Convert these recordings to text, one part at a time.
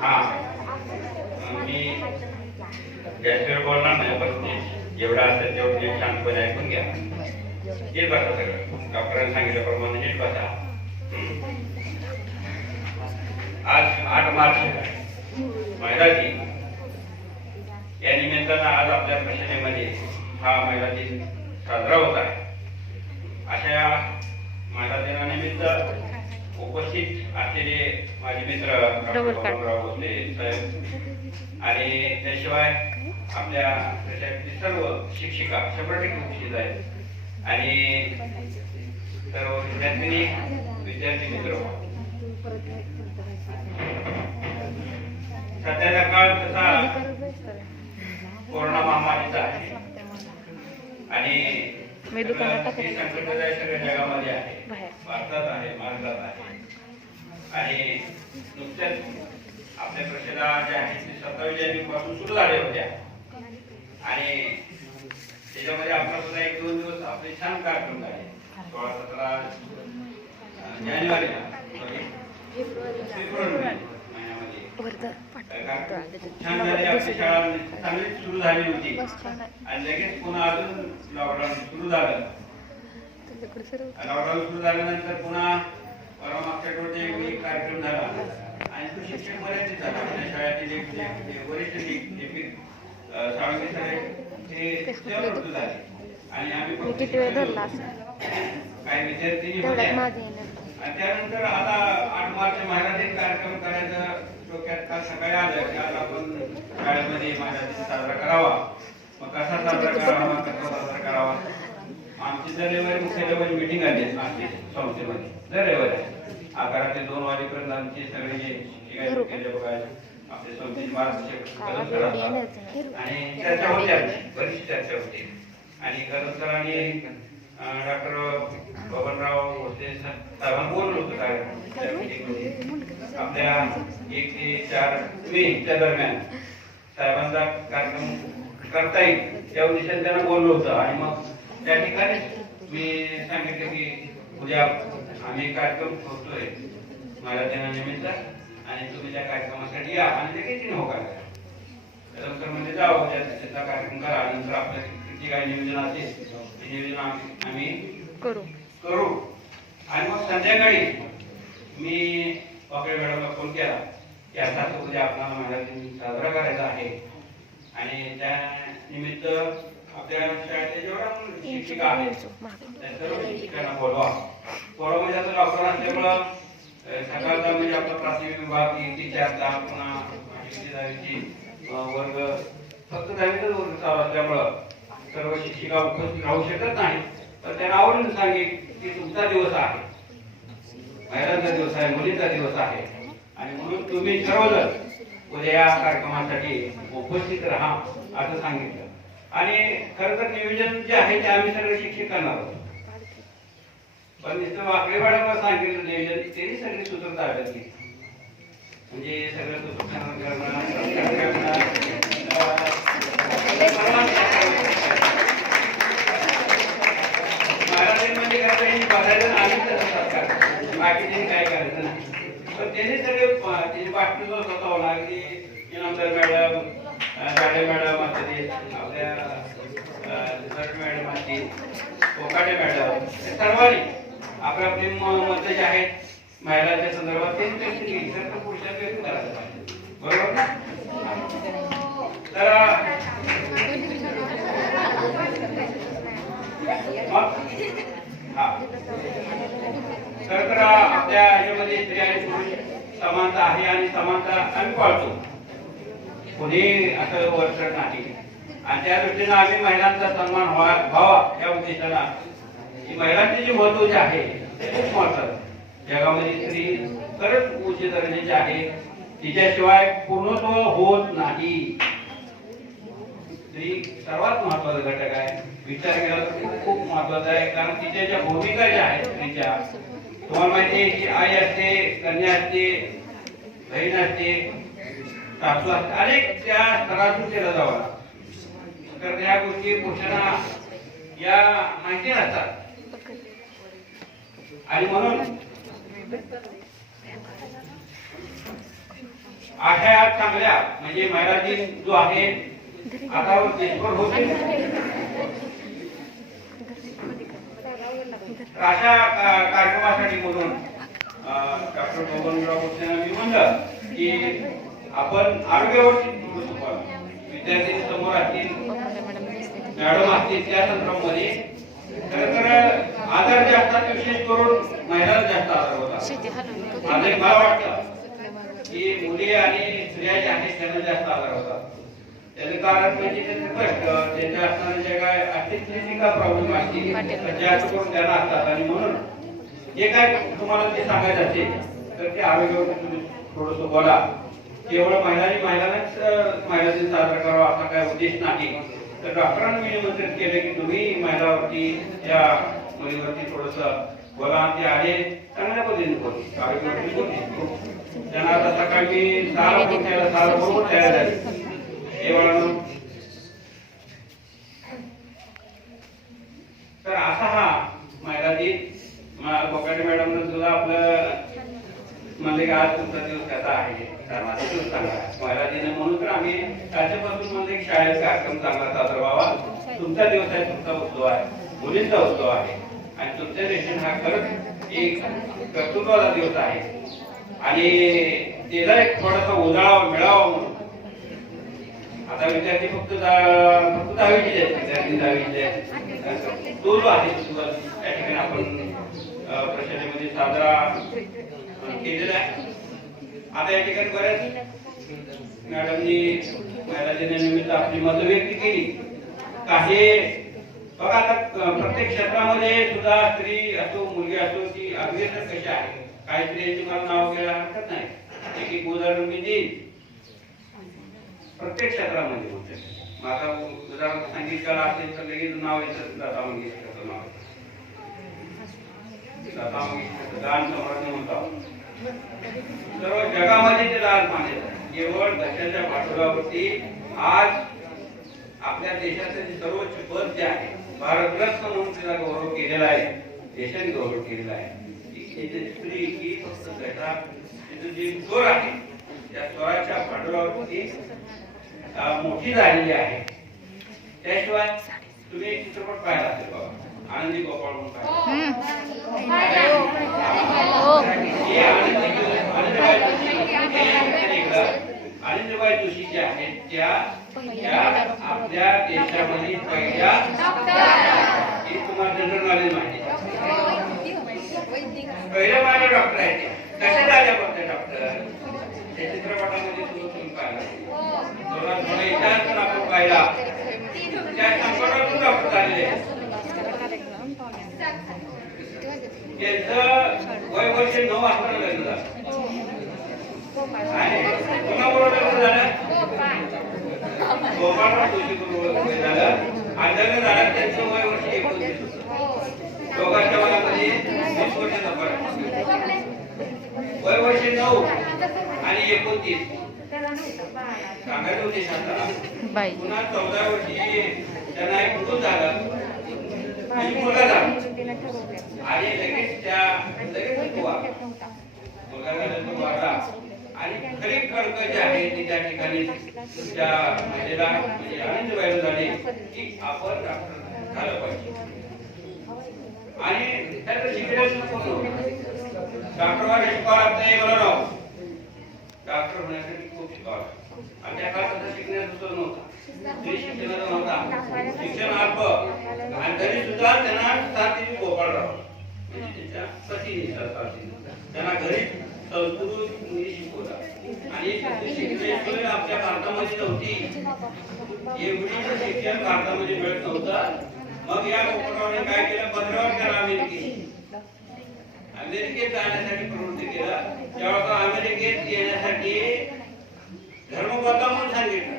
हा मी गॅसवर बोलणार नाही, पण ते जेवढा असेल तेवढं शांतपणे ऐकून घ्या. नीट बसा, सगळं डॉक्टरांनी सांगितल्याप्रमाणे नीट बसा. आज 8 मार्च महिला दिन, या निमित्तानं आज आपल्या प्रशासनामध्ये हा महिला दिन साजरा होत आहे. अशा महिला दिनानिमित्त उपस्थित असलेले माझे मित्र बबनराव भोसले साहेब आणि त्याशिवाय आपल्या प्रशासनातील सर्व शिक्षिका 100% उपस्थित आहेत आणि सर्व विद्यार्थिनी विद्यार्थी मित्र. सध्याचा काळ तसा कोरोना महामारीचा आहे आणि संकट सगळ्या जगामध्ये आहे, भारतात आहे, महाराष्ट्रात आहे. आणि नुकत्याच आपल्या प्रशाला जे आहे ते 27 जानेवारीपासून सुरू झाले होत्या आणि त्याच्यामध्ये आपला सुद्धा 1-2 दिवस आपले छान कार्यक्रम झाले. 16-17 जानेवारीला फेब्रुवारी महिन्यामध्ये छान झाले. आपली शाळा चांगलीच सुरू झाली होती आणि लगेच पुन्हा अजून लॉकडाऊन सुरू झालं. लॉकडाऊन सुरू झाल्यानंतर पुन्हा परवा मागच्या आठवड्यात एक कार्यक्रम झाला आणि तो शिक्षक मर्यादित झाला. आपल्या शाळेतील वरिष्ठ साळुंखे सर ते सेवानिवृत्त झाले आणि आम्ही काही विद्यार्थी होत्या. आणि त्यानंतर आता 8 मार्च महिला दिन कार्यक्रम करायचं डोक्यात काल सकाळी आलं की आज आपण शाळेमध्ये महिला दिन साजरा करावा. मग कसा साजरा करावा, कसा साजरा करावा. आमची दर रविवारी मुख्य रविवारी मीटिंग आली आमची संस्थेमध्ये. दर रविवारी 11 ते 2 वाजेपर्यंत आमचे सगळे जे शिकायचे बघायला आपले संस्थेचे मार्गदर्शक आणि चर्चा होती, बरीच चर्चा होती. आणि खरं तर आणि डॉक्टर बबनराव भोसले साहेबांना बोललो होतो आपल्या 1 ते 4 मेच्या दरम्यान साहेबांचा कार्यक्रम करता येईल त्या उद्देशाने त्यांना बोललो होतं. आणि मग त्या ठिकाणी मी सांगितलं की उद्या आम्ही कार्यक्रम करतोय महिला दिनानिमित्त आणि तुम्ही त्या कार्यक्रमासाठी या आणि लगेच हो करा. त्यानंतर म्हणजे जावं त्याचा कार्यक्रम करा. नंतर आपल्या जे काही नियोजन असेल ते नियोजन आम्ही करू. आणि मग संध्याकाळी मी पापळे मॅडमला फोन केला की असा उद्या आपल्याला महिला दिन साजरा करायचा आहे आणि त्या निमित्त आपल्या शाळेतल्या जेवढ्या शिक्षिका आहेत त्या सर्व शिक्षकांना बोलवा. म्हणजे आता लॉकडाऊन असल्यामुळं सकाळचा म्हणजे आपला प्राथमिक विभाग 1 ते 4 पुन्हा 8 ते 10 वर्ग फक्त 10वीचाच वर्ग चालू असल्यामुळं सर्व शिक्षिका उपस्थित राहू शकत नाही. तर त्यांना आवडून सांगेल की तुमचा दिवस आहे, महिलांचा दिवस आहे, मुलींचा दिवस आहे आणि म्हणून तुम्ही सर्वजण उद्या या कार्यक्रमासाठी उपस्थित राहा असं सांगितलं. आणि खरं तर नियोजन जे आहे ते आम्ही सगळे शिक्षक करणार आहोत. पण नुसतं वाकडे मॅडमला सांगितलं नियोजन त्यांनी सगळी सूत्र ताब्यात घेतली. म्हणजे सगळं सूत्रसंचालन करणं म्हणजे कसं बघायचं आम्ही सरकार बाकीचे काय करायचं नाही. पण त्यांनी सगळे त्याची बातमी स्वतः होणार की इनामदार मॅडम, गाडे मॅडम असतील, आपल्या मॅडम असतील, कोकाटे मॅडम, सर्वांनी आपली मतं जे आहेत महिलांच्या संदर्भात त्यांनी व्यक्त केली. तर पुरुषांनी व्यक्त करायला पाहिजे, बरोबर ना? तर आपल्या ह्याच्यामध्ये स्त्री आणि पुरुष समानता आहे आणि समानता आम्ही पाळतो, कोणी असं वरचढ नाही. आणि त्या दृष्टीनं आम्ही महिलांचा सन्मान व्हावा या उद्देशानं ही महिलांचे जे महत्व जे आहे ते खूप महत्वाचं. जगामध्ये स्त्री खरंच उच्च दर्जाची आहे, तिच्याशिवाय पूर्णत्व होत नाही. स्त्री सर्वात महत्वाचा घटक आहे. विचार केला तर खूप महत्वाचा आहे, कारण तिच्या ज्या भूमिका ज्या आहेत स्त्रीच्या, तुम्हाला माहिती आहे की आई असते, कन्या असते, बहीण असते, सासू असते, अनेक त्या स्तरातून केलं जावं. तर या गोष्टी पुरुषांना या माहिती नसतात आणि म्हणून अशा या चांगल्या म्हणजे महिला दिन जो आहे आता देशभर होते, अशा कार्यक्रमासाठी म्हणून डॉक्टर गोविंदराव भोसलेंनी म्हणलं की आपण आरोग्यावरती विद्यार्थी समोर असतील, मॅडम असतील, त्या संदर्भामध्ये खरं तर आजार जे असतात विशेष करून महिलांना जास्त आजार होतात. आणि मला वाटतं की मुली आणि स्त्रिया ज्या आहेत त्यांना जास्त आजार होतात. त्याचं कारण म्हणजे त्यांचं कष्ट, त्यांच्या असणाऱ्या ज्या काय असतील का प्रॉब्लेम असतील जास्त करून त्यांना असतात. आणि म्हणून जे काय तुम्हाला ते सांगायचं असेल तर ते आरोग्यावर तुम्ही थोडंसं बोला. केवळ महिलांनाच महिला दिन साजरा करावा असा काय उद्देश नाही. तर डॉक्टरांनी मी निमंत्रित केले की तुम्ही महिलावरती या मुलीवरती थोडंसं बोला. ते आले चांगल्या पद्धतीने बोलले, आरोग्यावरती बोलले. त्यांना आता सकाळी मी 6 बरोबर तयार झाली. तर असा हा महिला दिन कोकाटे मॅडम सुद्धा आपलं म्हणले की आज तुमचा दिवस कसा आहे, माझा दिवस चांगला आहे महिला दिन म्हणून तर आम्ही त्याच्यापासून म्हणले की शाळेचा कार्यक्रम चांगला साजरा व्हावा. तुमचा दिवस आहे, तुमचा उत्सव आहे, मुलींचा उत्सव आहे आणि तुमच्या देशात हा खरंच एक कर्तृत्वाचा दिवस आहे आणि त्याला एक थोडासा उजाळा मिळावा म्हणून आता विद्यार्थी फक्त 10वीचे विद्यार्थी 10वीचे तो जो आहे त्या ठिकाणी आपण परिषदेमध्ये साजरा केलेला आहे. आता या ठिकाणी बऱ्याच मॅडमनी महिला दिनानिमित्त आपली मतं व्यक्त केली. काही बघा आता प्रत्येक क्षेत्रामध्ये सुद्धा स्त्री असो मुलगी असो ती अग्रेसर कशी आहे. काही स्त्रियांची मला नाव घ्यायला हरकत नाही, एक उदाहरण मी देईन. प्रत्येक क्षेत्रामध्ये होते माझा उदाहरण संगीतकार असेल तर लगेच नाव येतं लता मंगेशकरचं नाव. लता मंगेशकर गान सम्राज्ञी म्हणतात. सर्व जगामध्ये ते लाल मानले. केवळ देशाच्या पाठोऱ्यावरती आज आपल्या देशाचं सर्वोच्च पद जे आहे भारतरत्न म्हणून तिला गौरव केलेला आहे, देशाने गौरव केलेला आहे. स्त्री ही फक्त बेटा तिचं जे स्वर आहे त्या स्वराच्या पाठोऱ्यावरती मोठी झालेली आहे. त्याशिवाय तुम्ही चित्रपट पाहिला असेल बाबा, आनंदी गोपाळ म्हणून आनंदीबाई जोशी ज्या आहेत त्या आपल्या देशामध्ये पहिल्या तुम्हाला जनरल नॉलेज माहिती पहिल्या माझ्या डॉक्टर आहेत. कशा झाल्या बघते डॉक्टर त्या चित्रपटामध्ये तुम्ही पाहिला इतिहास पण आपण पाहिला. त्या संकटातून डॉक्टर झालेले त्यांचं वय वर्ष 9 असताना लग्न झालं. कोणाबरोबर लग्न झालं? गोपाळराव जोशी बरोबर झालं आणि लग्न झालं त्यांचं वय वर्ष 29. दोघांच्या वयामध्ये 20 वर्षाचा फरक. वय वर्ष 9 आणि 29 सांगायचं उद्देश आता पुन्हा 14 वर्षी त्यांना एक मुलं झालं, मुलगा झाला आणि लगेच मुलगा झाला तो वारला. आणि खरी कळक जे आहे ती त्या ठिकाणी तुमच्या महिलेला म्हणजे आनंदीबाईला झाली की आपण डॉक्टर झालं पाहिजे. आणि त्याचं शिक्षण डॉक्टर व्हायला शिकावं नाही मला नाव डॉक्टर होण्यासाठी खूप शिकावं. आणि त्या काळात शिकण्याचा सुद्धा नव्हता, शिक्षणाचा नव्हता, शिक्षण अल्प आणि तरी सुद्धा त्यांना साथीने गोपाळराव म्हणजे त्यांच्या पतीने त्यांना घरी संस्कृत इंग्लिश शिकवला. आणि शिक्षण आपल्या भारतामध्ये नव्हती, एवढी शिक्षण भारतामध्ये मिळत नव्हतं. मग या गोपाळरावने काय केलं, 15 वर्षाला अमेरिकेत जाण्यासाठी प्रवृत्त केलं. तेव्हा अमेरिकेत येण्यासाठी धर्म बदला म्हणून सांगितलं.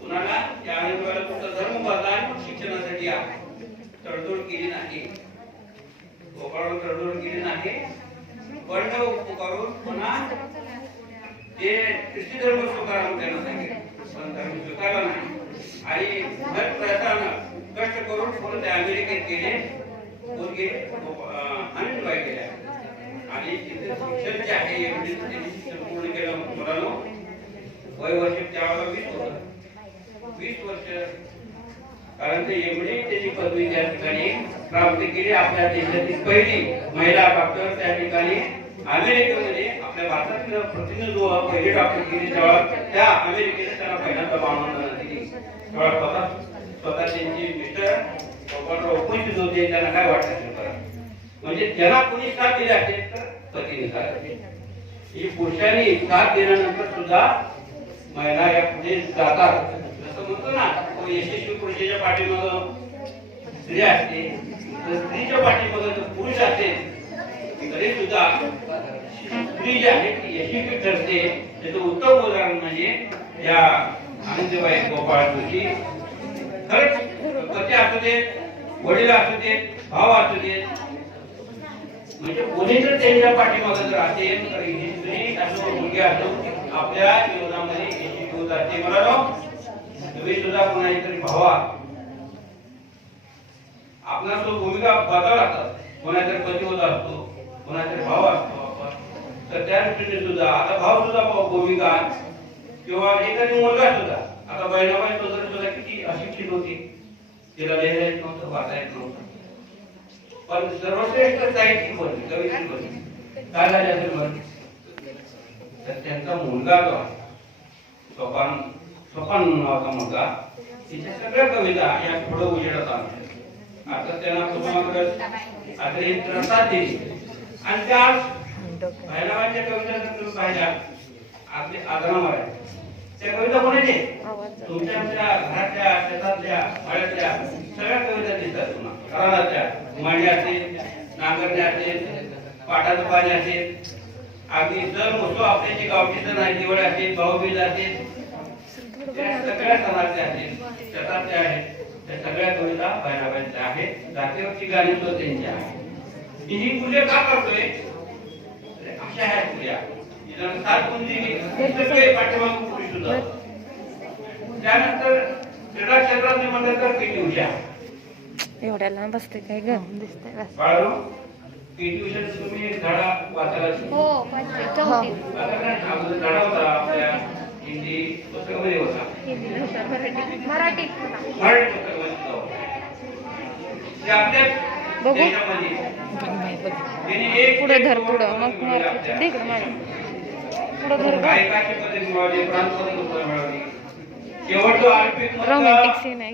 कुणाला त्या अनुभवाला तुमचा धर्म बदला शिक्षणासाठी या तडजोड केली नाही. गोपाळराव तडजोड केली नाही, बंड करून पुन्हा ते ख्रिस्ती धर्म स्वीकारावं त्यांना सांगितलं, पण धर्म स्वीकारला नाही. आणि प्रयत्नानं कष्ट करून पुन्हा ते अमेरिकेत गेले मुलगी अनएम्प्लॉय केल्या आणि तिथे शिक्षण जे आहे एवढे त्यांनी शिक्षण पूर्ण केलं मुलांनो वय वर्ष त्यावेळेला 20 होतं 20 वर्ष कारण ते एवढी त्यांनी पदवी त्या ठिकाणी प्राप्त केली आपल्या देशातील पहिली महिला डॉक्टर त्या ठिकाणी अमेरिकेमध्ये आपल्या भारतातील प्रतिनिधित्व पहिले डॉक्टर केली तेव्हा त्या अमेरिकेने त्यांना पहिल्यांदा मानवंदना दिली तेव्हा स्वतः त्यांची मिस्टर उपस्थित होते त्यांना काय वाटतं म्हणजे त्यांना कोणी साथ दिली असेल तर पतीने साथ दिली ही पुरुषांनी साथ दिल्यानंतर सुद्धा महिला या पुढे जातात जसं म्हणतो ना यशस्वी पुरुषाच्या पाठीमागं स्त्री असते तर स्त्रीच्या पाठीमागं जर पुरुष असेल तरी सुद्धा स्त्री जी आहे ती यशस्वी ठरते त्याचं उत्तम उदाहरण म्हणजे या आनंदीबाई गोपाळ जोशी खरंच पती असू देत वडील असू देत भाव असू देत म्हणजे कोणी जर त्यांच्या पाठीमागं जर असेल तर ही स्त्री असो मुलगी असो आपल्या जीवनामध्ये यशस्वी होत असते मला तुम्ही सुद्धा कोणाची तरी भावा आपला तो भूमिका बदल असतात कोणातरी पती होत असतो कोणातरी भाव असतो तर त्या दृष्टीने सुद्धा आता भाव सुद्धा भूमिका किंवा एखादी मुलगा सुद्धा आता बहिणाबाई सोदरी सुद्धा किती अशिक्षित होती तिला लिहायला येत नव्हतं वाचायला येत नव्हतं पण सर्वश्रेष्ठ साहित्यिक बनली कवित्री बनली काय झाले असेल म्हणून तर त्यांचा मुलगा जो आहे सोपान नावाचा मुलगा तिच्या सगळ्या कविता या पुढे उजेडत आणल्या आता त्यांना कुटुंबाकडे आता एक प्रसाद दिली आणि त्या बहिणाबाईच्या कविता जर तुम्ही पाहिल्या आपली आदरावर आहे त्या कविता कोणाचे तुमच्या घरातल्या शेतातल्या मळ्यातल्या सगळ्या कविता दिसतात तुम्हाला घरातल्या मांडी असेल नांगरण्या असेल पाटाचं पाणी असेल अगदी सण उत्सव आपले जे गावठी सण आहे दिवाळी असेल भाऊबीज असेल सगळ्या सणाचे आहेत शेतातल्या आहेत त्या सगळ्या कविता बहिणाबाईंच्या आहेत जातीवरची गाणी सुद्धा त्यांची आहेत ही पूजा का करतोय अशा आहेत पूजा सात कुंजी सगळे पाठीमागून पुरुष सुद्धा त्यानंतर क्रीडा क्षेत्रात म्हणलं तर पीटी उषा एवढ्या लांब असते काय ग दिसतंय बाळू पीटी उषा तुम्ही धडा वाचायला हो धडा होता आपल्या हिंदी पुस्तकामध्ये होता मराठी पुस्तकामध्ये आपल्या पुढे धर पुढं मग तिकडं माझ्या पुढे धर रोमॅन्टिक सीन आहे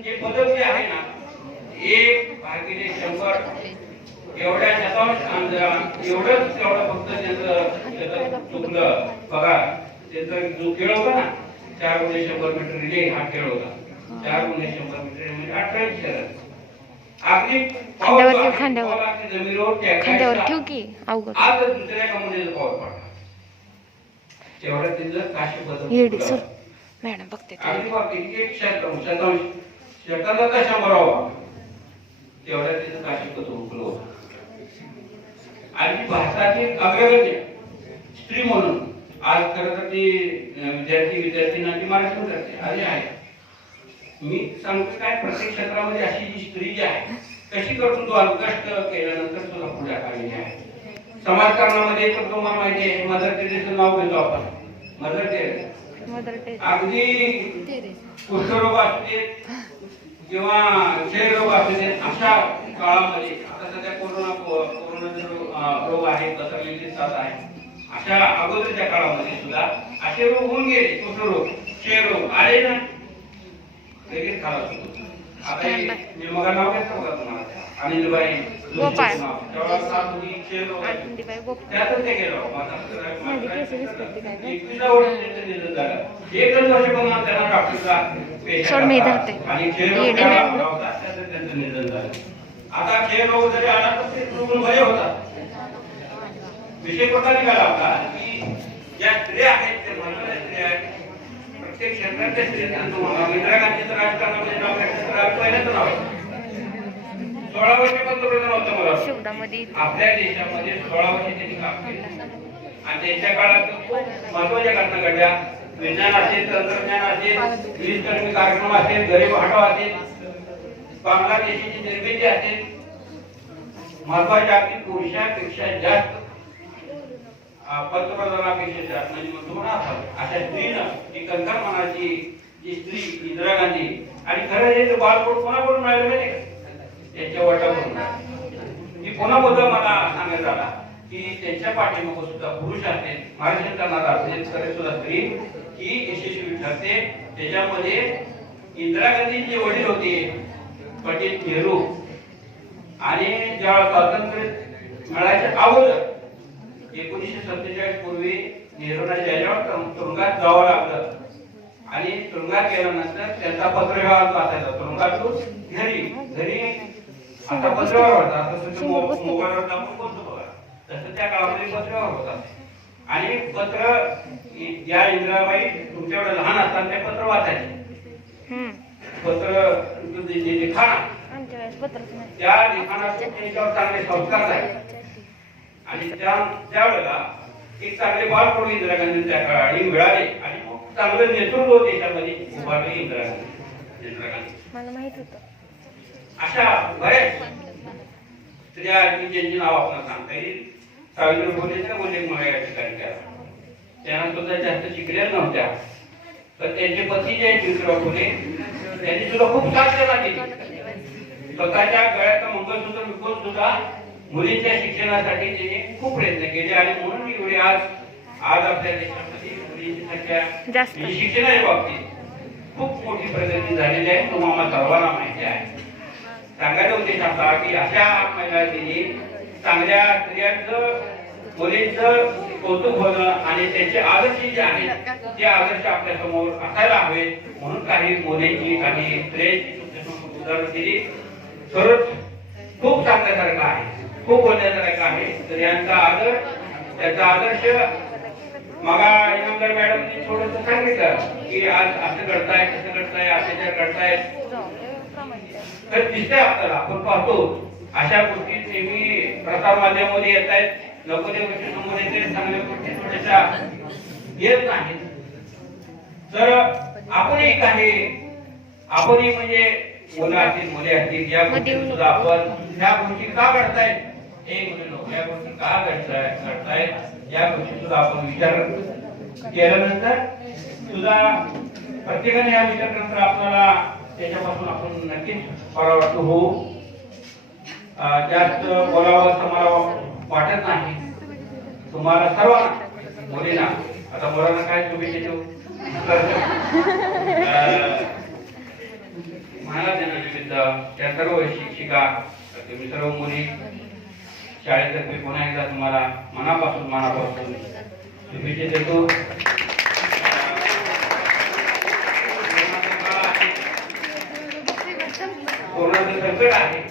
एवढ्या शतांश एवढंच तेवढं फक्त त्याचं चुकलं बघा त्याचा जो खेळ होता ना 4 गुणे 100 मीटर रिले हा खेळ होता 4 गुणे 100 मीटर म्हणजे 18 शरद अगदी खांद्यावर ठेव की अवघड आज दुसऱ्या कंपनीचा पाऊस पडला तेवढं तिथं काशी बदल मॅडम बघते अगदी बाकी एक शतांश शतांचा का 100 व्हावा तेवढ्या तिथं काशी बदल उकलो होता आणि भारतातील अग्रगण्य स्त्री म्हणून आज खरं तर ती विद्यार्थी मार्गदर्शन करते आधी आहे मी सांगतो काय प्रत्येक क्षेत्रामध्ये अशी जी स्त्री जी आहे कशी कर्तृत्व कष्ट केल्यानंतर सुद्धा पुढे आलेली आहे समाजकारणामध्ये तर तुम्हाला माहिती आहे मदर टेरेसाचं नाव घेतो आपण मदर टेरेसा अगदी कुष्ठरोग असू देत किंवा क्षयरोग असू देत अशा काळामध्ये आता सध्या कोरोना रोग आहे पसरलेली साथ आहे अशा अगोदरच्या काळामध्ये सुद्धा असे रोग होऊन गेले कुष्ठरोग क्षयरोग आले ना लगेच खाला सुरू आता मी मग नाव घेतो का तुम्हाला अनिलबाई गोपाळ त्यातच ते गेलो एकच वर्ष पण त्यांना डॉक्टरचा आणि त्यांचं निधन झालं आता क्षयरोग जरी आला तर ते रुग्ण बरे होतात विषय कुठला निघाला होता की ज्या स्त्रिया आहेत त्या महत्वाच्या स्त्रिया आहेत प्रत्येक क्षेत्रातल्या स्त्रियांना तुम्हाला इंदिरा गांधीचं राजकारणामध्ये नाव घेतलं पहिल्याचं नाव आहे 16 वर्ष पंतप्रधान होता मला आपल्या देशामध्ये 16 वर्ष त्यांनी काम केलं आणि त्यांच्या काळात खूप महत्वाच्या घटना घडल्या विज्ञान असेल तंत्रज्ञान असेल वीज कर्मी कार्यक्रम असेल गरीब हटाव असेल बांगलादेशाची निर्मिती असेल महत्वाच्या की पुरुषापेक्षा जास्त पंतप्रधानापेक्षा जास्त म्हणजे म्हणतो ना आपण अशा स्त्रीनं ती कंकण मनाची जी स्त्री इंदिरा गांधी आणि खरं हे बालकोट कोणाकडून मिळालं माहिती का? त्यांच्या वडिलांकडून. की कोणाबद्दल मला सांगायचं झाला की त्यांच्या पाठीमागे सुद्धा पुरुष असेल महाराष्ट्रात असेल तरी सुद्धा स्त्री ही यशस्वी ठरते. त्याच्यामध्ये इंदिरा गांधींचे वडील होते पंडित नेहरू आणि जेव्हा स्वातंत्र्य मिळायच्या अगोदर 1947 पूर्वी नेहरूंना ज्याच्यावर तुरुंगात जावं लागलं आणि तुरुंगात गेल्यानंतर त्यांचा पत्रव्यवहार असायचा तुरुंगातून घरी आता पत्रव्यवहार होता तसं मोबाईलवर आपण बोलतो बघा तसं त्या काळामध्ये पत्रव्यवहार होता आणि पत्र ज्या इंदिराबाई तुमच्याकडे लहान असताना ते पत्र वाचायचे पत्र लिखाण त्या लिखाणातून त्यांच्यावर चांगले संस्कार झाले आणि त्यावेळेला एक चांगले बालपण इंदिरा गांधी त्या काळी मिळाले आणि खूप चांगलं नेतृत्व देशामध्ये उभारले इंदिरा गांधी. मला माहित होतं. अशा बऱ्याच स्त्रिया ज्यांची नाव आपल्याला सांगता येईल. सावित्री फुलेंच्या उल्लेख मला या ठिकाणी केला. त्यांना सुद्धा जास्त शिकलेल्या नव्हत्या तर त्यांचे पती जे ज्योतिराव फुले त्यांनी सुद्धा खूप साथ केली. स्वतःच्या गळ्याचं मंगळसूत्र विकून सुद्धा मुलींच्या शिक्षणासाठी त्यांनी खूप प्रयत्न केले आणि म्हणून एवढी आज आपल्या देशामध्ये मुलींची संख्या शिक्षणाच्या बाबतीत खूप मोठी प्रगती झालेली आहे. तुम्हाला सर्वांना माहिती आहे. सांगायचा उद्देश असा की अशा महिलांनी चांगल्या स्त्रियांचं मुलींचं कौतुक होणं आणि त्यांचे आदर्श जे आहेत ते आदर्श आपल्या समोर असायला हवे म्हणून काही मुलींची काही स्त्रियांची उदाहरण दिली. खरंच खूप सांगण्यासारखं आहे खूप बोलण्यासारखं आहे. स्त्रियांचा आदर त्याचा आदर्श मगा इनामदार मॅडमनी थोडंसं सांगितलं की आज असं घडताय तसं घडताय अत्याचार घडताय तर दिसतंय आपल्याला आपण पाहतो अशा गोष्टी नेहमी प्रसार माध्यमामध्ये येत आहेत. नको त्या गोष्टी समोर येते चांगल्या गोष्टी थोड्याशा येत नाहीत. तर आपणही आपणही म्हणजे मुलं असतील मुले असतील या गोष्टी सुद्धा आपण ह्या गोष्टी का घडतायत हे मुलं या गोष्टी का घडतायत या गोष्टी सुद्धा आपण विचार केल्यानंतर सुद्धा प्रत्येकाने या विचारानंतर आपल्याला त्याच्यापासून आपण नक्कीच परावृत्त होऊ. जास्त बोलावं असं मला वाटत नाही. तुम्हाला सर्वांना मुलींना आता मुलांना काय शुभेच्छा देऊ मला दिनानिमित्त त्या सर्व शिक्षिका तुम्ही सर्व मुली शाळेतर्फे पुन्हा एकदा तुम्हाला मनापासून शुभेच्छा देतो. कोरोनाचं संकट आहे